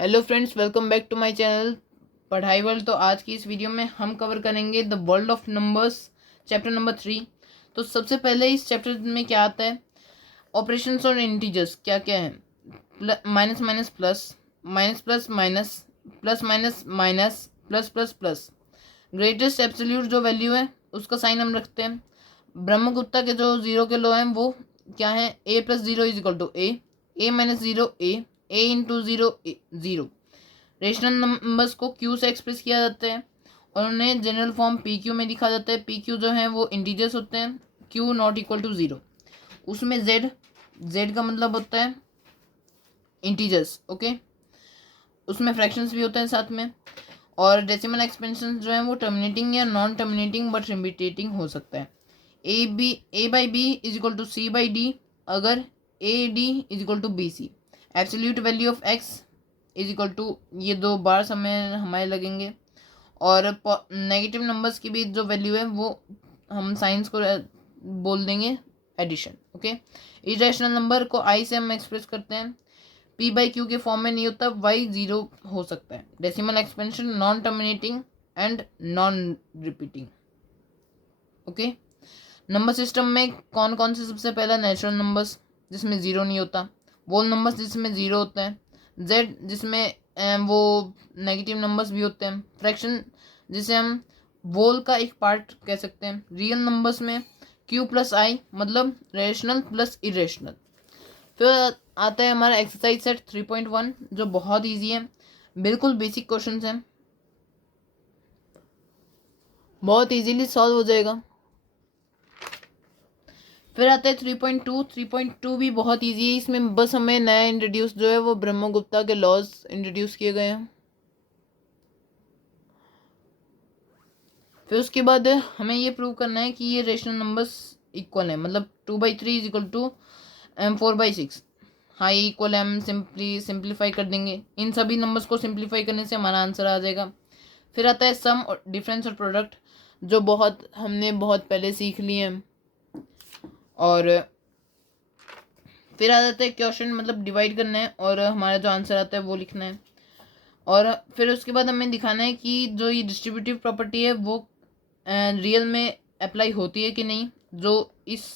Hello friends, welcome back to my channel Padhai world. तो आज की इस वीडियो में हम कवर करेंगे the world of numbers, chapter number 3। तो सबसे पहले इस चैप्टर में क्या आता है, ऑपरेशंस और इंटीजर्स क्या क्या है। Minus minus plus, minus plus minus, plus minus minus, plus plus plus. Greatest absolute जो वैल्यू है उसका साइन हम रखते हैं। ब्रह्मगुप्ता के जो जीरो के लॉ हैं वो क्या है, A plus zero is equal to A minus zero A into zero zero. Rational numbers को क्यू से एक्सप्रेस किया जाता है और उन्हें जनरल फॉर्म पी क्यू में लिखा जाता है। पी क्यू जो है वो इंटीजर्स होते हैं, Q not equal to zero. उसमें जेड, जेड का मतलब होता है इंटीजर्स, ओके। उसमें फ्रैक्शंस भी होते हैं साथ में। और डेसिमल एक्सपेंशन जो है वो टर्मिनेटिंग या नॉन टर्मिनेटिंग बट रिपीटेटिंग हो सकता है। A by B is equal to C by D, अगर A D is equal to B C. Absolute value of X is equal to, ये दो बार समय हमारे लगेंगे। और नेगेटिव नंबर्स की भी जो वैल्यू है वो हम साइंस को बोल देंगे एडिशन, ओके। इरेशनल नंबर को आई से हम एक्सप्रेस करते हैं, पी बाई क्यू के फॉर्म में नहीं होता, वाई जीरो हो सकता है। Decimal expansion non terminating and non repeating, okay. Number system में कौन कौन से, सबसे पहला नेचुरल नंबर्स जिसमें ज़ीरो नहीं होता, वोल नंबर्स जिसमें ज़ीरो होता है, जेड जिसमें वो नेगेटिव नंबर्स भी होते हैं, फ्रैक्शन जिसे हम वोल का एक पार्ट कह सकते हैं, रियल नंबर्स में क्यू प्लस आई मतलब रेशनल प्लस इरेशनल। फिर आता है हमारा एक्सरसाइज सेट 3.1 जो बहुत इजी है, बिल्कुल बेसिक क्वेश्चन है, बहुत इजीली सॉल्व हो जाएगा। फिर आता है 3.2। 3.2 भी बहुत इजी है, इसमें बस हमें नया इंट्रोड्यूस जो है वो ब्रह्मगुप्ता के लॉज इंट्रोड्यूस किए गए हैं। फिर उसके बाद हमें ये प्रूव करना है कि ये रेशनल नंबर्स इक्वल है, मतलब 2/3 इज इक्वल टू 4/6। हाँ, ये इक्वल है, हम सिंप्लीफाई कर देंगे, इन सभी नंबर्स को सिंप्लीफाई करने से हमारा आंसर आ जाएगा। फिर आता है सम और डिफरेंस और प्रोडक्ट जो हमने बहुत पहले सीख लिए हैं। और फिर आ जाता है क्वेश्चन, मतलब डिवाइड करना है और हमारा जो आंसर आता है वो लिखना है। और फिर उसके बाद हमें दिखाना है कि जो ये डिस्ट्रीब्यूटिव प्रॉपर्टी है वो रियल में अप्लाई होती है कि नहीं। जो इस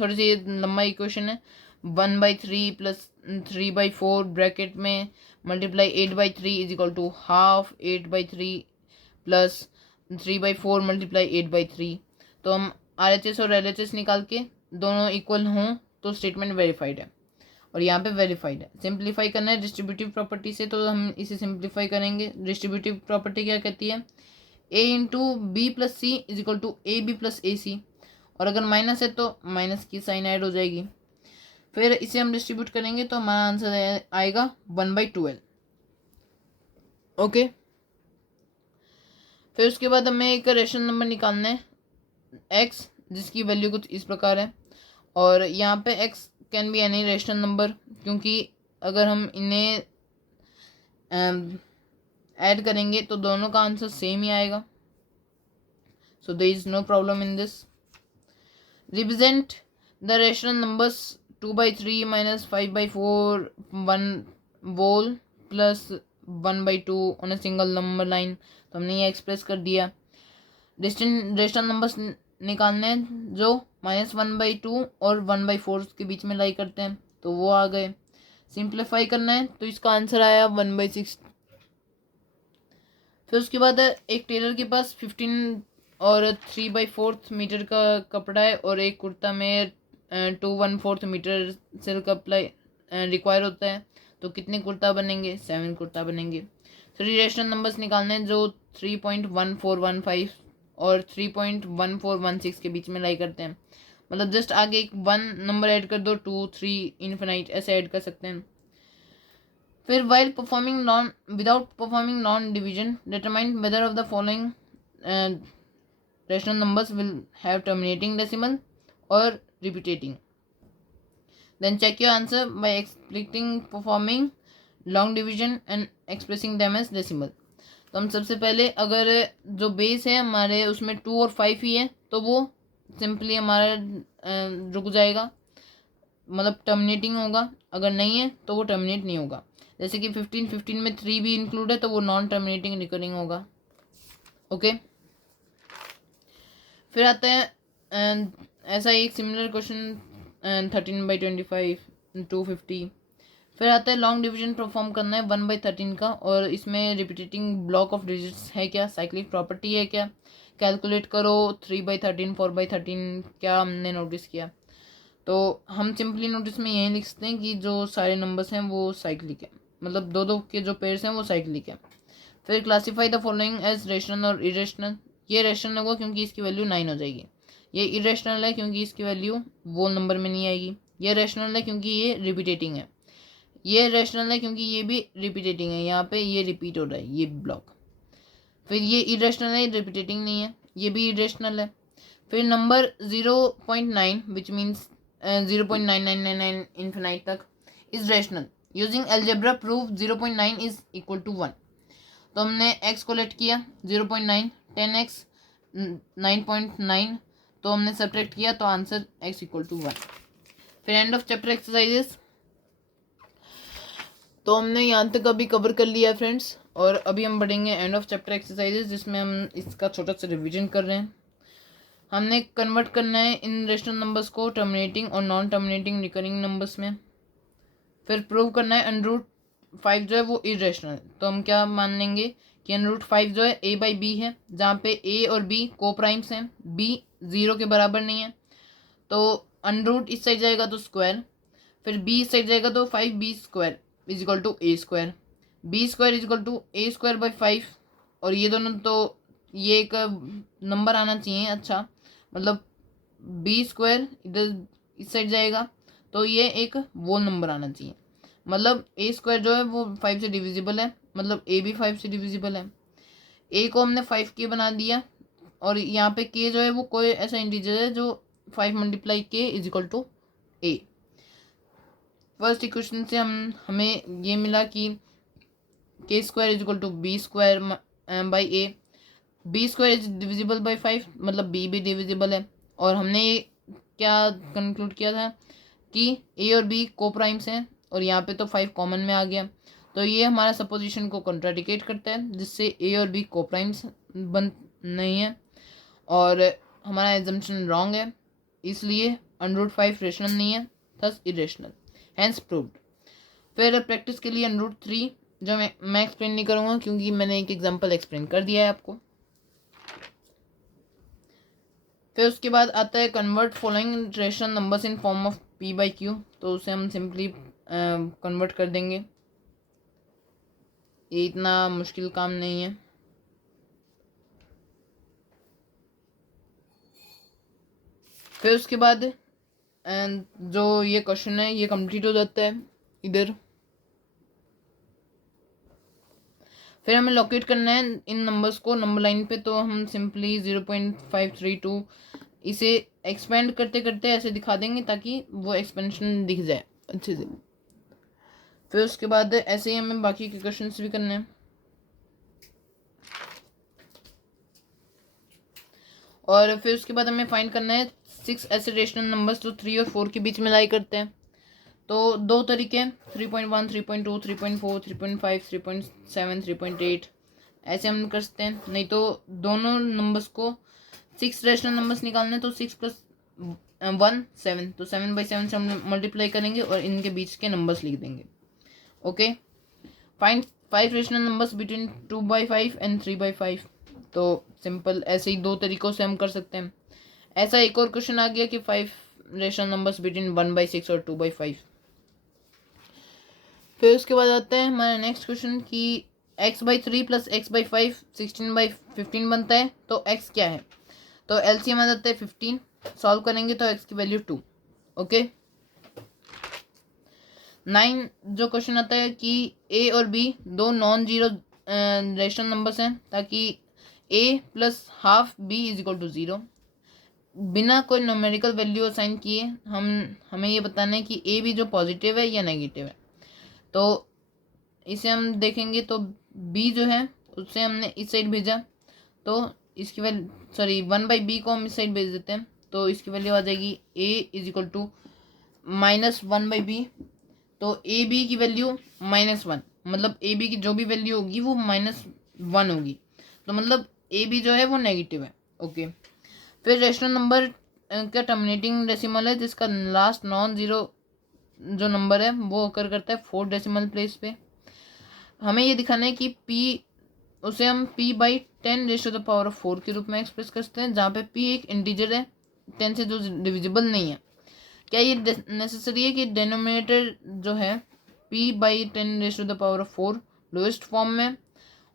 थोड़ी सी लंबा इक्वेशन है, 1/3 प्लस 3/4 ब्रैकेट में multiply 8/3 is equal to half 8/3 plus 3/4 multiply 8/3। तो हम RHS और LHS निकाल के दोनों इक्वल हों तो स्टेटमेंट वेरीफाइड है, और यहाँ पे वेरीफाइड है। सिंप्लीफाई करना है डिस्ट्रीब्यूटिव प्रॉपर्टी से, तो हम इसे सिंप्लीफाई करेंगे। डिस्ट्रीब्यूटिव प्रॉपर्टी क्या कहती है, A into B plus C is equal to A B plus A C, और अगर माइनस है तो माइनस की साइन ऐड हो जाएगी। फिर इसे हम डिस्ट्रीब्यूट करेंगे तो हमारा आंसर आएगा 1/12, ओके। फिर उसके बाद हमें एक रेशनल नंबर निकालना है एक्स, जिसकी वैल्यू कुछ इस प्रकार है। और यहाँ पे x can be any rational number, क्योंकि अगर हम इन्हें ऐड करेंगे तो दोनों का आंसर सेम ही आएगा, so there is no problem in this. Represent the rational numbers 2/3 minus 5/4 1 whole plus 1/2 on a single number line. तो हमने ये एक्सप्रेस कर दिया। डिस्टेंट रेशनल नंबर्स निकालने हैं जो -1/2 और 1/4 के बीच में लाई करते हैं, तो वो आ गए। सिंप्लीफाई करना है तो इसका आंसर आया 1/6। फिर उसके बाद एक टेलर के पास 15 और 3/4 मीटर का कपड़ा है और एक कुर्ता में 2/4 मीटर सिल्क अप्लाई रिक्वायर होता है, तो कितने कुर्ता बनेंगे, 7 कुर्ता बनेंगे। 3 रेशनल नंबर्स निकालने हैं जो 3.1415 और 3.1416 के बीच में लाई करते हैं, मतलब जस्ट आगे एक 1 नंबर ऐड कर दो, 2 3 इन्फिनाइट ऐसे ऐड कर सकते हैं। फिर while performing non without performing non division determine whether of the following rational numbers will have terminating decimal or repeating. Then check your answer by explicitly performing long division and expressing them as decimal. तो हम सबसे पहले अगर जो base है हमारे उसमें 2 और 5 ही है तो वो सिंपली हमारा रुक जाएगा, मतलब टर्मिनेटिंग होगा। अगर नहीं है तो वो टर्मिनेट नहीं होगा। जैसे कि 15 में 3 भी इंक्लूड है तो वो नॉन टर्मिनेटिंग रिकरिंग होगा। ओके, फिर आता है ऐसा एक सिमिलर क्वेश्चन 13/25 250। फिर आता है लॉन्ग डिवीजन परफॉर्म करना है 1/13 का, और इसमें रिपीटेटिंग ब्लॉक ऑफ डिजिट्स है क्या, साइक्लिक प्रॉपर्टी है क्या, कैलकुलेट करो 3/13 4/13 क्या हमने नोटिस किया। तो हम सिंपली नोटिस में यही लिख सकते हैं कि जो सारे नंबर्स हैं वो साइक्लिक है, मतलब दो दो के जो पेयर्स हैं वो साइक्लिक है। फिर classify the following as rational और इरेशनल। ये रेशनल होगा क्योंकि इसकी वैल्यू 9 हो जाएगी। ये इरेशनल है क्योंकि इसकी वैल्यू वो नंबर में नहीं आएगी। ये रेशनल है क्योंकि ये रिपीटेटिंग है। ये रेशनल है क्योंकि ये भी रिपीटेटिंग है, यहाँ पे ये रिपीट हो रहा है ये ब्लॉक। फिर ये इरेशनल है, रिपीटेटिंग नहीं है, ये भी इरेशनल है। फिर नंबर 0.9 विच मीन्स 0.9999 इन्फिनाइट तक is rational. Using algebra prove 0.9 is equal to 1। तो हमने x को लेट किया 0.9, 10x 9.9, तो हमने सब्ट्रैक्ट किया तो आंसर x इक्वल टू 1। फिर एंड ऑफ चैप्टर एक्सरसाइजेस। तो हमने यहाँ तक अभी कवर कर लिया है फ्रेंड्स, और अभी हम बढ़ेंगे एंड ऑफ चैप्टर एक्सरसाइजेस जिसमें हम इसका छोटा सा रिवीजन कर रहे हैं। हमने कन्वर्ट करना है इन रेशनल नंबर्स को टर्मिनेटिंग और नॉन टर्मिनेटिंग रिकरिंग नंबर्स में। फिर प्रूव करना है √5 जो है वो इरेशनल है। तो हम क्या मान लेंगे कि √5 जो है a/b है, जहाँ पे a और b को प्राइम्स हैं, b 0 के बराबर नहीं है। तो √ इस साइड जाएगा तो स्क्वायर, फिर b इस साइड जाएगा तो 5b² is equal to a², b² is equal to a²/5। और ये दोनों तो ये एक नंबर आना चाहिए अच्छा, मतलब b² इधर इस साइड जाएगा तो ये एक वो नंबर आना चाहिए, मतलब a² जो है वो 5 से डिविजिबल है, मतलब a भी 5 से डिविजिबल है। a को हमने 5k बना दिया, और यहाँ पे k जो है वो कोई ऐसा इंटीजर है जो 5 × k is equal to a। First equation से हमें ये मिला कि k² is equal to b²/a। b² is divisible by 5, मतलब b भी डिविजिबल है। और हमने ये क्या कंक्लूड किया था कि a और b को प्राइम्स हैं, और यहाँ पे तो 5 कॉमन में आ गया, तो ये हमारा सपोजिशन को कॉन्ट्राडिकेट करता है, जिससे a और b को प्राइम्स बन नहीं है, और हमारा एजम्पशन रॉन्ग है, इसलिए √5 रेशनल नहीं है, थस इरेशनल, हैंस प्रूव्ड। फिर प्रैक्टिस के लिए √3 जो मैं एक्सप्लेन नहीं करूँगा क्योंकि मैंने एक एग्जांपल एक्सप्लेन कर दिया है आपको। फिर उसके बाद आता है convert following rational numbers in form of p/q। तो उसे हम सिंपली कन्वर्ट कर देंगे, ये इतना मुश्किल काम नहीं है। फिर उसके बाद जो ये क्वेश्चन है ये कंप्लीट हो जाता है इधर। फिर हमें लोकेट करना है इन नंबर्स को नंबर लाइन पे, तो हम सिंपली 0.532 इसे एक्सपेंड करते करते ऐसे दिखा देंगे ताकि वो एक्सपेंशन दिख जाए अच्छे से। फिर उसके बाद ऐसे ही हमें बाकी के क्वेश्चन भी करने हैं, और फिर उसके बाद हमें फाइंड करना है 6 ऐसे रेशनल नंबर्स जो 3 और 4 के बीच में लाई करते हैं। तो दो तरीके हैं, 3.1 3.2 3.4 3.5 3.7 3.8 ऐसे हम कर सकते हैं। नहीं तो दोनों नंबर्स को 6 रेशनल नंबर्स निकालने, तो 6 + 1 7, तो 7/7 से हम मल्टीप्लाई करेंगे और इनके बीच के नंबर्स लिख देंगे। Okay, find 5 rational numbers between 2/5 and 3/5। तो सिंपल ऐसे ही दो तरीक़ों से हम कर सकते हैं। ऐसा एक और क्वेश्चन आ गया कि 5 रेशनल नंबर्स बिटवीन 1/6 और 2/5। फिर उसके बाद आता है हमारा नेक्स्ट क्वेश्चन कि x/3 + x/5 16/15 बनता है, तो x क्या है। तो एलसीएम आ जाता है 15, सॉल्व करेंगे तो x की वैल्यू 2। ओके, 9 जो क्वेश्चन आता है कि a और b दो नॉन जीरो रेशनल नंबर्स हैं, ताकि a + ½ b is equal to 0। बिना कोई न्यूमेरिकल वैल्यू असाइन किए हमें ये बताना है कि a भी जो पॉजिटिव है या नेगेटिव है। तो इसे हम देखेंगे तो b जो है उससे हमने इस साइड भेजा, तो इसकी वैल्यू 1/b को हम इस साइड भेज देते हैं, तो इसकी वैल्यू आ जाएगी a is equal to -1/b। तो ए बी की वैल्यू -1, मतलब ए बी की जो भी वैल्यू होगी वो -1 होगी, तो मतलब ए बी जो है वो नेगेटिव है। ओके, फिर रेशनल नंबर का टर्मिनेटिंग डेसिमल है जिसका लास्ट नॉन ज़ीरो जो नंबर है वो अकर करता है 4 डेसिमल प्लेस पे। हमें ये दिखाना है कि पी उसे हम p/10⁻⁴ के रूप में एक्सप्रेस करते हैं, जहाँ पे p एक इंटीजर है 10 से जो डिविजिबल नहीं है। क्या ये नेसेसरी है कि डेनोमिनेटर जो है p/10⁻⁴ लोएस्ट फॉर्म में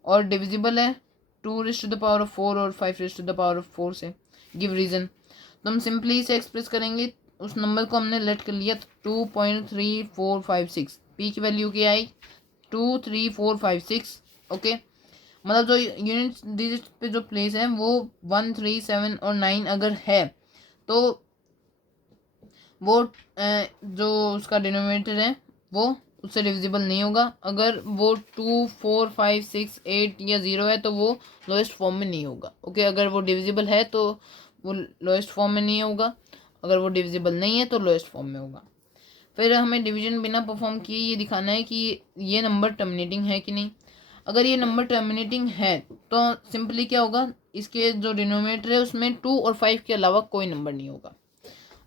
और डिविजिबल है 2⁻⁴ और 5⁻⁴ से? Give reason. तो हम सिंपली इसे एक्सप्रेस करेंगे, उस नंबर को हमने लेट कर लिया 2.3456, p की वैल्यू क्या आई 23456। ओके, मतलब जो यूनिट डिजिट पे जो प्लेस है वो 1, 3, 7 और 9 अगर है तो वो जो उसका डिनोमिनेटर है वो उससे डिविजिबल नहीं होगा। अगर वो 2, 4, 5, 6, 8 या 0 है तो वो लोएस्ट फॉर्म में नहीं होगा। ओके, अगर वो डिविजिबल है तो वो लोएस्ट फॉर्म में नहीं होगा, अगर वो डिविजिबल नहीं है तो लोएस्ट फॉर्म में होगा। फिर हमें डिवीजन बिना परफॉर्म किए ये दिखाना है कि ये नंबर टर्मिनेटिंग है कि नहीं। अगर ये नंबर टर्मिनेटिंग है तो सिंपली क्या होगा, इसके जो डिनोमिनेटर है उसमें 2 और 5 के अलावा कोई नंबर नहीं होगा।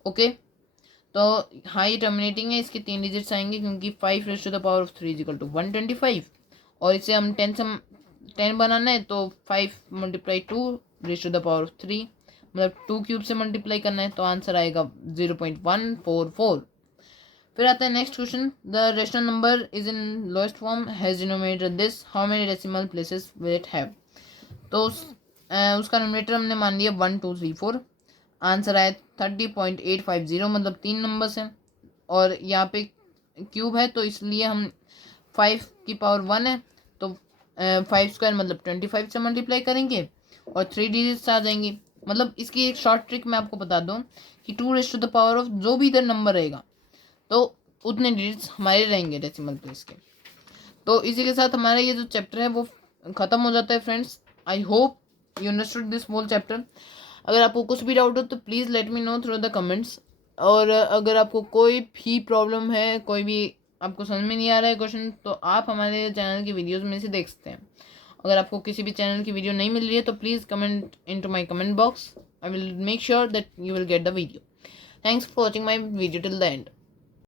ओके, तो हाँ ये टर्मिनेटिंग है, इसके 3 डिजिट्स आएंगे क्योंकि 5⁻³ = 125 और इसे हम 10 बनाना है तो 5 × 2⁻³ मतलब 2 क्यूब से मल्टीप्लाई करना है, तो आंसर आएगा 0.144। फिर आता है next question, the rational number is in lowest form has denominator this, how many decimal places will it have? तो उसका डिनोमिनेटर हमने मान लिया 1, 2, 3, 4। आंसर आया 30.850, मतलब 3 नंबर्स हैं और यहाँ पे क्यूब है तो इसलिए हम 5⁻1 है तो 5² मतलब 25 से मल्टीप्लाई करेंगे और 3 डिजिट्स आ जाएंगी। मतलब इसकी एक शॉर्ट ट्रिक मैं आपको बता दूँ कि 2⁻⁴ जो भी इधर नंबर रहेगा तो उतने डिजिट्स हमारे रहेंगे डेसिमल प्लेस के। तो इसी के साथ हमारा ये जो चैप्टर है वो ख़त्म हो जाता है friends. I hope you understood this whole chapter. अगर आपको कुछ भी डाउट हो तो please let me know through the comments, और अगर आपको कोई भी प्रॉब्लम है, कोई भी आपको समझ में नहीं आ रहा है क्वेश्चन, तो आप हमारे चैनल की वीडियोज़ में से देख सकते हैं। अगर आपको किसी भी चैनल की वीडियो नहीं मिल रही है तो please comment into my comment box, I will make sure that you will get the video. Thanks for watching my video till the end.